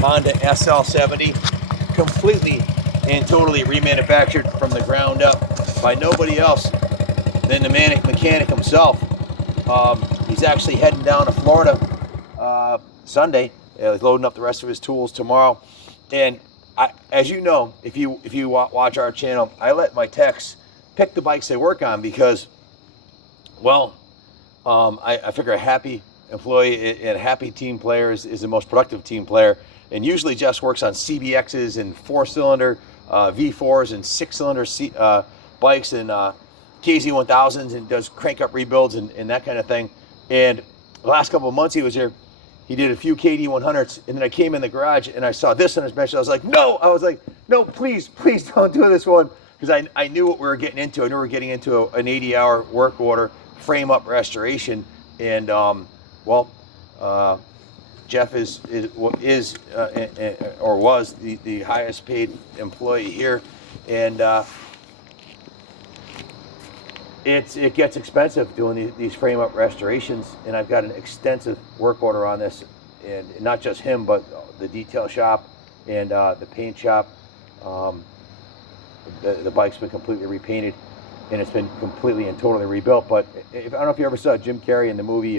Honda SL70, completely and totally remanufactured from the ground up by nobody else than the mechanic himself. He's actually heading down to Florida Sunday. He's loading up the rest of his tools tomorrow. And as you know, if you watch our channel, I let my techs pick the bikes they work on because, well, I figure a happy employee and a happy team player is the most productive team player. And usually Jess works on CBXs and 4-cylinder V4s and 6-cylinder bikes and KZ1000s and does crank up rebuilds and that kind of thing. And the last couple of months he was here, he did a few KD100s, and then I came in the garage and I saw this on his bench. I was like, no, please don't do this one. Because I knew what we were getting into. I knew we were getting into an 80-hour work order, frame up restoration. And Jeff is or was the highest paid employee here. And it gets expensive doing these frame up restorations, and I've got an extensive work order on this, and not just him, but the detail shop and the paint shop. The bike's been completely repainted, and it's been completely and totally rebuilt. But I don't know if you ever saw Jim Carrey in the movie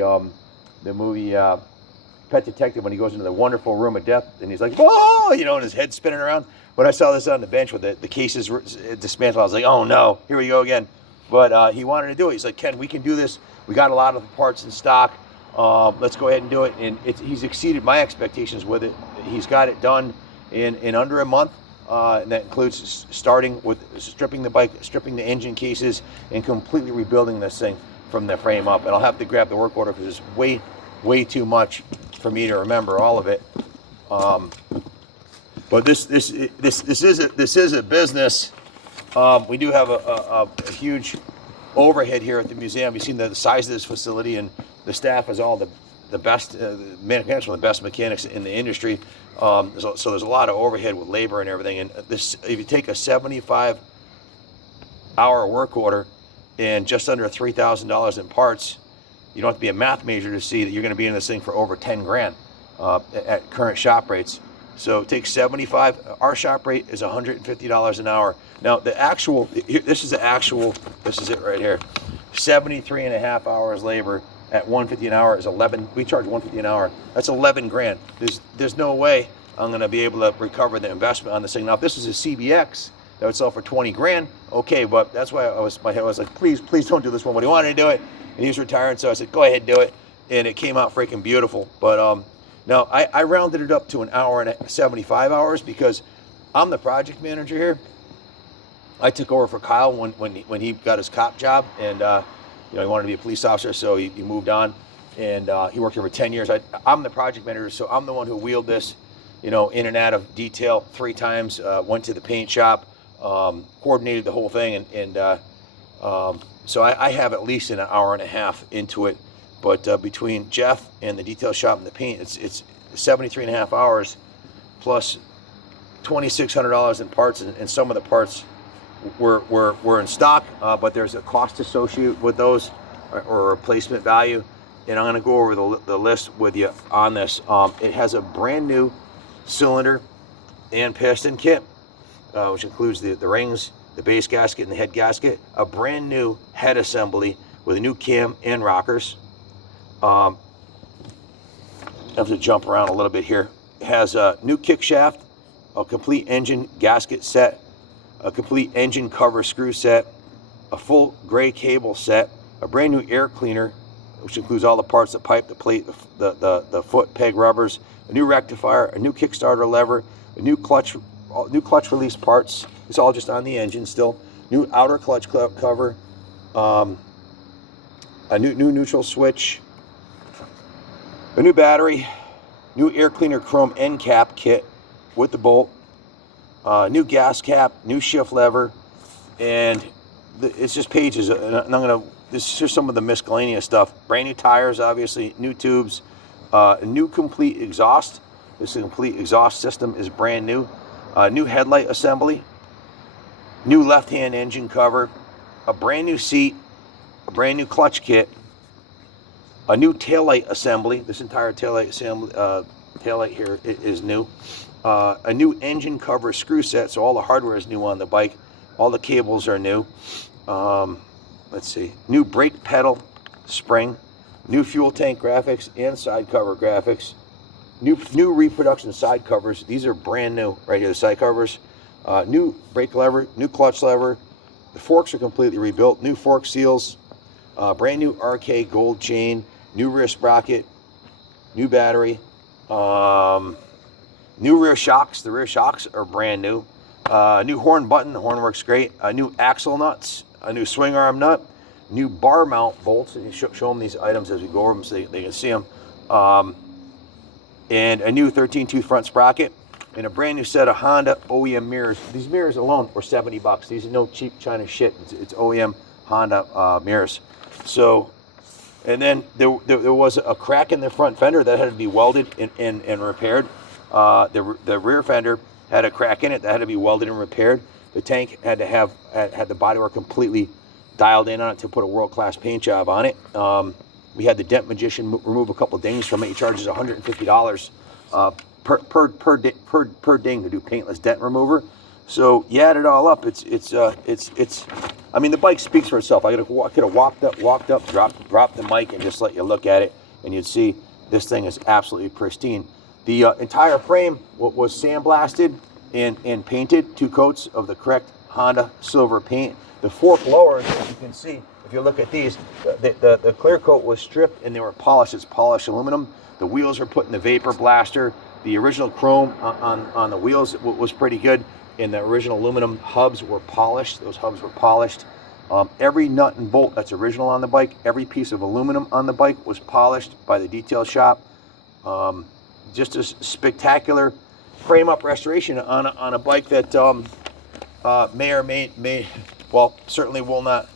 Pet Detective, when he goes into the wonderful room of death and he's like, "Whoa!" and his head's spinning around. When I saw this on the bench with the cases dismantled, I was like, "Oh no, here we go again." But he wanted to do it. He's like, "Ken, we can do this. We got a lot of the parts in stock. Let's go ahead and do it." And he's exceeded my expectations with it. He's got it done in under a month. And that includes starting with stripping the bike, stripping the engine cases, and completely rebuilding this thing from the frame up. And I'll have to grab the work order because it's way too much for me to remember all of it. But this is a business. We do have a huge overhead here at the museum. You've seen the size of this facility, and the staff is all the best mechanics, one of the best mechanics in the industry. So there's a lot of overhead with labor and everything. And this, if you take a 75-hour work order and just under $3,000 in parts, you don't have to be a math major to see that you're going to be in this thing for over 10 grand at current shop rates. So take 75. Our shop rate is $150 an hour. Now this is it right here. 73 and a half hours labor at $150 an hour is 11. We charge $150 an hour. That's 11 grand. There's no way I'm going to be able to recover the investment on this thing. Now, if this is a CBX that would sell for 20 grand, okay, but that's why my head was like, please don't do this one. But he wanted to do it, and he's retiring, so I said, go ahead, do it. And it came out freaking beautiful. But now I rounded it up to an hour and 75 hours because I'm the project manager here. I took over for Kyle when he got his cop job, and he wanted to be a police officer, so he moved on, and he worked here for 10 years. I'm the project manager, so I'm the one who wheeled this, in and out of detail 3 times, went to the paint shop, coordinated the whole thing, and so I have at least an hour and a half into it. But between Jeff and the detail shop and the paint, it's 73 and a half hours plus $2,600 in parts, and some of the parts were in stock, but there's a cost associated with those or a replacement value. And I'm going to go over the list with you on this. It has a brand new cylinder and piston kit, which includes the rings, the base gasket, and the head gasket. A brand new head assembly with a new cam and rockers. I have to jump around a little bit here. It has a new kick shaft, a complete engine gasket set, a complete engine cover screw set, a full gray cable set, a brand new air cleaner, which includes all the parts, the pipe, the plate, the foot peg rubbers, a new rectifier, a new Kickstarter lever, a new clutch release parts. It's all just on the engine still. New outer clutch cover, a new neutral switch, a new battery, new air cleaner chrome end cap kit with the bolt, new gas cap, new shift lever, and it's just pages. And this is just some of the miscellaneous stuff. Brand new tires, obviously, new tubes, a new complete exhaust. This complete exhaust system is brand new. New headlight assembly, new left-hand engine cover, a brand new seat, a brand new clutch kit, a new taillight assembly. This entire taillight assembly taillight here is new. A new engine cover screw set, so all the hardware is new on the bike. All the cables are new. Let's see, new brake pedal spring, new fuel tank graphics and side cover graphics, new reproduction side covers. These are brand new right here, the side covers. New brake lever, new clutch lever. The forks are completely rebuilt. New fork seals, brand new RK gold chain, new rear sprocket, new battery, new rear shocks. The rear shocks are brand new. New horn button, the horn works great. New axle nuts, a new swing arm nut, new bar mount bolts. And show them these items as we go over them so they can see them. And a new 13-tooth front sprocket, and a brand new set of Honda OEM mirrors. These mirrors alone were 70 bucks. These are no cheap China shit. It's OEM Honda mirrors. So, and then there was a crack in the front fender that had to be welded and repaired. The rear fender had a crack in it that had to be welded and repaired. The tank had to have had the bodywork completely dialed in on it to put a world-class paint job on it. We had the Dent Magician remove a couple dings from it. He charges $150 per ding to do paintless dent remover. So you add it all up, it's. I mean, the bike speaks for itself. I could have walked up, dropped the mic, and just let you look at it, and you'd see this thing is absolutely pristine. The entire frame was sandblasted and painted, 2 coats of the correct Honda silver paint. The fork lowers, as you can see, if you look at these, the clear coat was stripped and they were polished. It's polished aluminum. The wheels are put in the vapor blaster. The original chrome on the wheels was pretty good, and the original aluminum hubs were polished. Those hubs were polished. Every nut and bolt that's original on the bike, every piece of aluminum on the bike was polished by the detail shop. Just a spectacular frame-up restoration on a bike that may or may, well, certainly will not.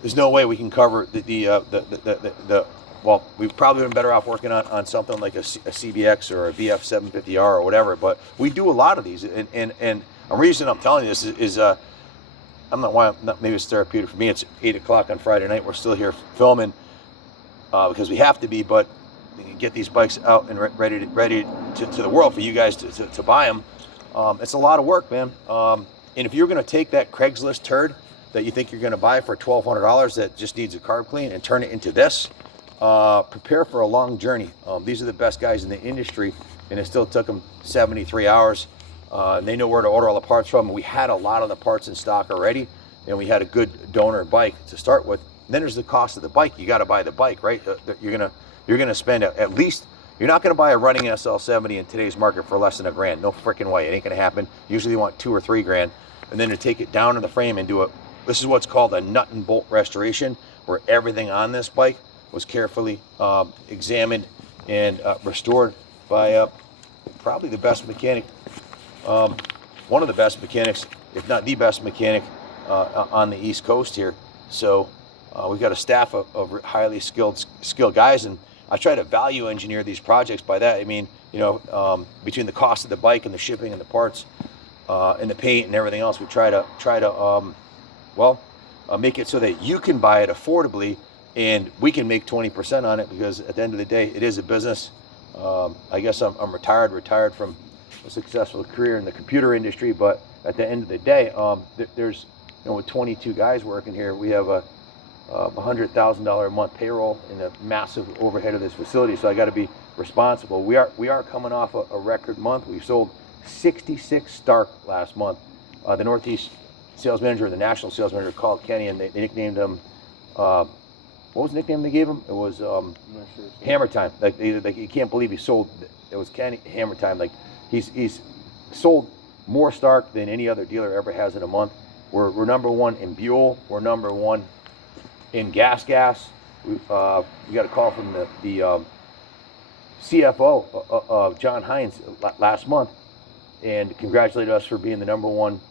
There's no way we can cover the well, we've probably been better off working on something like a CBX or a VF750R or whatever, but we do a lot of these, and the reason I'm telling you this is I'm not, maybe it's therapeutic for me. It's 8 o'clock on Friday night. We're still here filming because we have to be, but we can get these bikes out and ready to the world for you guys to buy them. It's a lot of work, man. And if you're going to take that Craigslist turd that you think you're going to buy for $1,200 that just needs a carb clean and turn it into this, prepare for a long journey. These are the best guys in the industry, and it still took them 73 hours. And they know where to order all the parts from. We had a lot of the parts in stock already, and we had a good donor bike to start with. And then there's the cost of the bike. You got to buy the bike, right? You're gonna spend at least. You're not gonna buy a running SL70 in today's market for less than $1,000. No freaking way. It ain't gonna happen. Usually you want $2 or $3 grand, and then to take it down to the frame and do this is what's called a nut and bolt restoration, where everything on this bike was carefully examined and restored by probably the best mechanic, one of the best mechanics, if not the best mechanic on the East Coast here. So we've got a staff of highly skilled guys, and I try to value engineer these projects by that. I mean, you know, between the cost of the bike and the shipping and the parts and the paint and everything else, we try to make it so that you can buy it affordably, and we can make 20% on it, because at the end of the day, it is a business. I guess I'm retired from a successful career in the computer industry, but at the end of the day, there's, you know, with 22 guys working here, we have a $100,000 a month payroll and a massive overhead of this facility. So I got to be responsible. We are coming off a record month. We sold 66 Stark last month. The Northeast sales manager, the national sales manager, called Kenny, and they nicknamed him. What was the nickname they gave him? It was Hammer Time. Like you can't believe he sold. It was Kenny Hammer Time. Like he's sold more Stark than any other dealer ever has in a month. We're number one in Buell. We're number one in gas. We got a call from the CFO of John Hines last month, and congratulated us for being the number one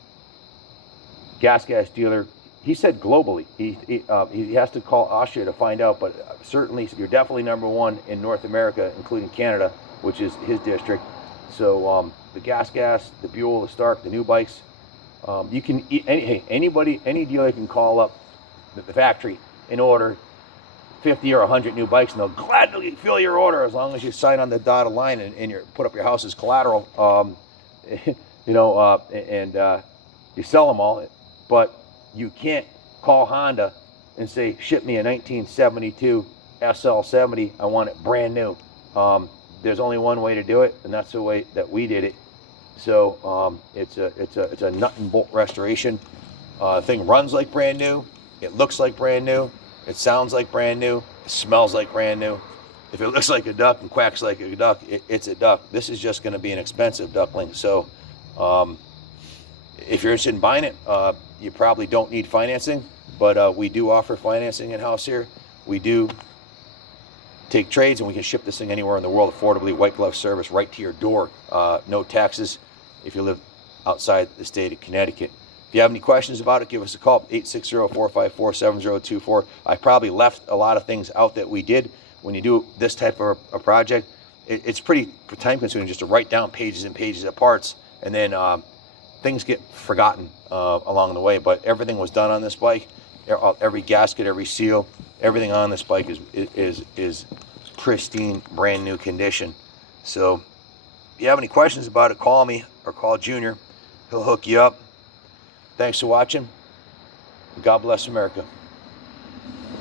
gas dealer. He said globally. He has to call Austria to find out, but certainly you're definitely number one in North America, including Canada, which is his district. So the gas, the Buell, the Stark, the new bikes. You can any dealer can call up the factory and order 50 or 100 new bikes, and they'll gladly fill your order as long as you sign on the dotted line and you put up your house as collateral. You know, you sell them all, but you can't call Honda and say, ship me a 1972 SL70, I want it brand new. There's only one way to do it, and that's the way that we did it. So it's a nut and bolt restoration. Thing runs like brand new, it looks like brand new, it sounds like brand new, it smells like brand new. If it looks like a duck and quacks like a duck, it's a duck. This is just going to be an expensive duckling. So if you're interested in buying it, you probably don't need financing, but we do offer financing in-house here. We do take trades, and we can ship this thing anywhere in the world affordably, white glove service right to your door, no taxes if you live outside the state of Connecticut. If you have any questions about it, give us a call, 860-454-7024. I probably left a lot of things out that we did. When you do this type of a project, it's pretty time consuming just to write down pages and pages of parts, and then things get forgotten along the way. But everything was done on this bike. Every gasket, every seal, everything on this bike is pristine, brand new condition. So if you have any questions about it, call me or call Junior. He'll hook you up. Thanks for watching. God bless America.